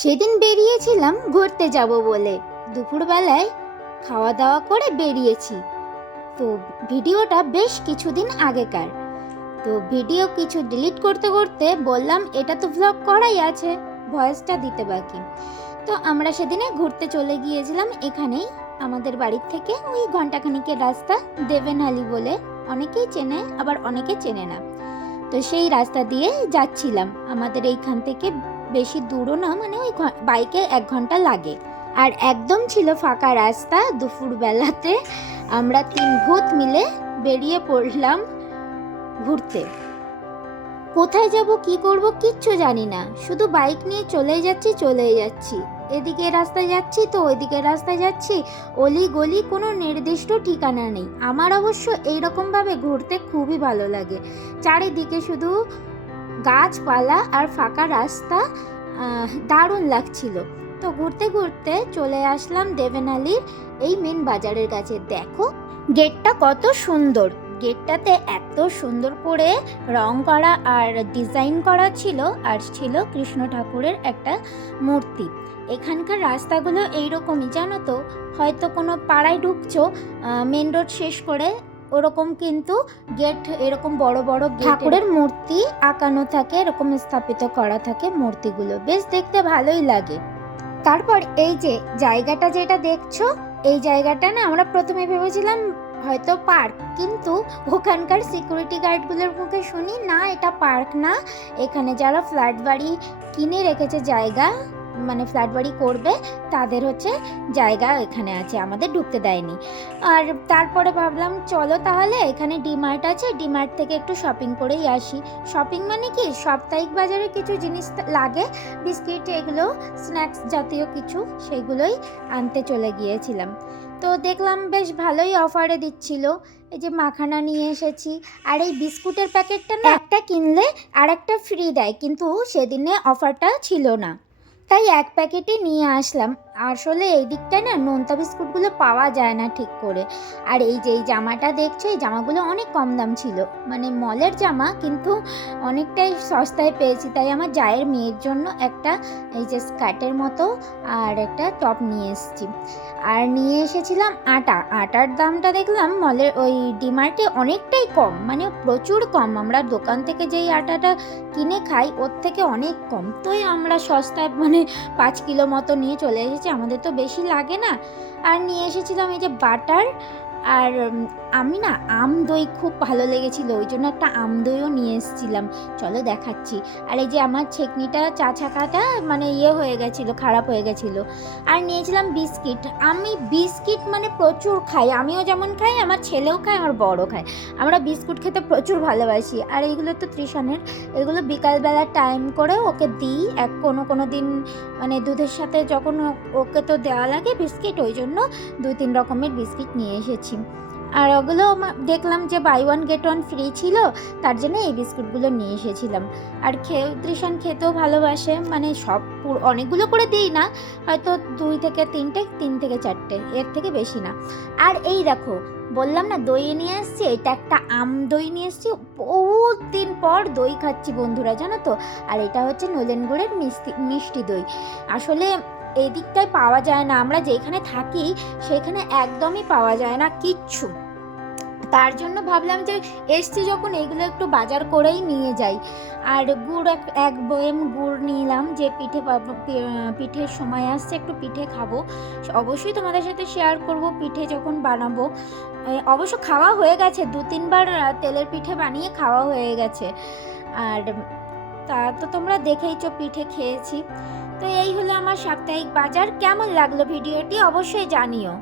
সেদিন বেরিয়েছিলাম ঘুরতে যাব বলে। দুপুরবেলায় খাওয়া দাওয়া করে বেরিয়েছি। তো ভিডিওটা বেশ কিছুদিন আগেকার। তো ভিডিও কিছু ডিলিট করতে করতে বললাম এটা তো ভ্লগ করাই আছে, ভয়েসটা দিতে বাকি। তো আমরা সেদিনে ঘুরতে চলে গিয়েছিলাম এখানেই আমাদের বাড়ির থেকে ওই ঘন্টাখানিকের রাস্তা, দেবেনহালি বলে। অনেকেই চেনে, আবার অনেকে চেনে না। তো সেই রাস্তা দিয়ে যাচ্ছিলাম। আমাদের এইখান থেকে বেশি দূরও না, মানে ওই বাইকে 1 ঘন্টা লাগে। আর একদম ছিল ফাঁকা রাস্তা। দুপুরবেলাতে আমরা 3 ভূত মিলে বেরিয়ে পড়লাম ঘুরতে। কোথায় যাব কি করব কিচ্ছু জানি না, শুধু বাইক নিয়ে চলেই যাচ্ছি। এদিকে রাস্তায় যাচ্ছি তো ওইদিকে রাস্তায় যাচ্ছি, অলি গলি কোনো নির্দিষ্ট ঠিকানা নেই। আমার অবশ্য এইরকমভাবে ঘুরতে খুবই ভালো লাগে। চারিদিকে শুধু গাছপালা আর ফাঁকা রাস্তা, দারুণ লাগছিল। তো ঘুরতে ঘুরতে চলে আসলাম দেবেনহালির এই মেন বাজারের কাছে। দেখো গেটটা কত সুন্দর, গেটটাতে এত সুন্দর করে রং করা আর ডিজাইন করা ছিল, আর ছিল কৃষ্ণ ঠাকুরের একটা মূর্তি। এখানকার রাস্তাগুলো এইরকমই, জানো তো, হয়তো কোনো পাড়ায় ঢুকছো মেন রোড শেষ করে, ওরকম কিন্তু গেট এরকম বড় বড় ঠাকুরের মূর্তি আঁকানো থাকে, এরকম স্থাপিত করা থাকে মূর্তিগুলো, বেশ দেখতে ভালোই লাগে। তারপর এই যে জায়গাটা যেটা দেখছো, এই জায়গাটা না আমরা প্রথমে ভেবেছিলাম হয়তো পার্ক, কিন্তু ওখানকার সিকিউরিটি গার্ডগুলোর মুখে শুনি না, এটা পার্ক না, এখানে যারা ফ্ল্যাট বাড়ি কিনে রেখেছে জায়গা, মানে ফ্ল্যাট বাড়ি করবে, তাদের হচ্ছে জায়গা এখানে আছে, আমাদের ঢুকতে দেয়নি। আর তারপরে ভাবলাম চলো তাহলে, এখানে ডিমার্ট আছে, ডিমার্ট থেকে একটু শপিং করেই আসি। শপিং মানে কি, সাপ্তাহিক বাজারে কিছু জিনিস লাগে, বিস্কিট, এগুলো স্ন্যাক্স জাতীয় কিছু, সেগুলোই আনতে চলে গিয়েছিলাম। তো দেখলাম বেশ ভালোই অফারে দিচ্ছিল। এই যে মাখানা নিয়ে এসেছি, আর এই বিস্কুটের প্যাকেটটা না একটা কিনলে আর একটা ফ্রি দেয়, কিন্তু সেদিনে অফারটা ছিল না, তাই 1 প্যাকেটই নিয়ে আসলাম। আসলে এই দিকটায় না নোনতা বিস্কুটগুলো পাওয়া যায় না ঠিক করে। আর এই যে এই জামাটা দেখছো, এই জামাগুলো অনেক কম দাম ছিল, মানে মলের জামা, কিন্তু অনেকটাই সস্তায় পেয়েছি। তাই আমার জায়ের মেয়ের জন্য একটা এই যে স্কার্টের মতো আর একটা টপ নিয়ে এসেছি। আর নিয়ে এসেছিলাম আটার দামটা দেখলাম মলের ওই ডিমার্টে অনেকটাই কম, মানে প্রচুর কম। আমরা দোকান থেকে যেই আটাটা কিনে খাই ওর থেকে অনেক কম। তোই আমরা সস্তায় মানে 5 কিলো মতো নিয়ে চলে এসেছি, আমাদের তো বেশি লাগে না। আর নিয়ে এসেছিলাম এই যে বাটার, আর আমি না আম দই খুব ভালো লেগেছিল, ওই জন্য একটা আম দইও নিয়ে এসেছিলাম, চলো দেখাচ্ছি। আর এই যে আমার ছেকনিটা চা ছাকাটা মানে হয়ে গেছিলো, খারাপ হয়ে গেছিলো। আর নিয়েছিলাম বিস্কিট। আমি বিস্কিট মানে প্রচুর খাই, আমিও যেমন খাই, আমার ছেলেও খায়, আমার বড় খায়। আমরা বিস্কুট খেতে প্রচুর ভালোবাসি। আর এইগুলো তো তৃষানের, এগুলো বিকালবেলা টাইম করে ওকে দিই, কোনো দিন মানে দুধের সাথে যখন ওকে তো দেওয়া লাগে বিস্কিট, ওই জন্য 2-3 রকমের বিস্কিট নিয়ে এসেছি। আর ওগুলো দেখলাম যে বাই 1 গেট 1 ফ্রি ছিল, তার জন্য এই বিস্কুটগুলো নিয়ে এসেছিলাম। আর তৃষান খেতেও ভালোবাসে, মানে সব অনেকগুলো করে দিই না, হয়তো 2 থেকে 3টে, 3 থেকে 4টে, এর থেকে বেশি না। আর এই দেখো বললাম না দই নিয়ে এসেছি, এটা একটা আম দই নিয়ে এসেছি, বহুত দিন পর দই খাচ্ছি বন্ধুরা, জানো তো। আর এটা হচ্ছে নলেন গুড়ের মিষ্টি দই। আসলে এই দিকটায় পাওয়া যায় না, আমরা যেখানে থাকি সেখানে একদমই পাওয়া যায় না কিচ্ছু। তার জন্য ভাবলাম যে এসছি যখন এইগুলো একটু বাজার করেই নিয়ে যাই। আর গুড় এক বয়েম গুড় নিলাম, যে পিঠের সময় আসছে, একটু পিঠে খাবো, অবশ্যই তোমাদের সাথে শেয়ার করব পিঠে যখন বানাবো। অবশ্য খাওয়া হয়ে গেছে, 2-3 বার তেলের পিঠে বানিয়ে খাওয়া হয়ে গেছে। আর তা তো তোমরা দেখেইছো পিঠে খেয়েছি। তো এই হলো আমার সাপ্তাহিক বাজার। কেমন লাগলো ভিডিওটি অবশ্যই জানিও।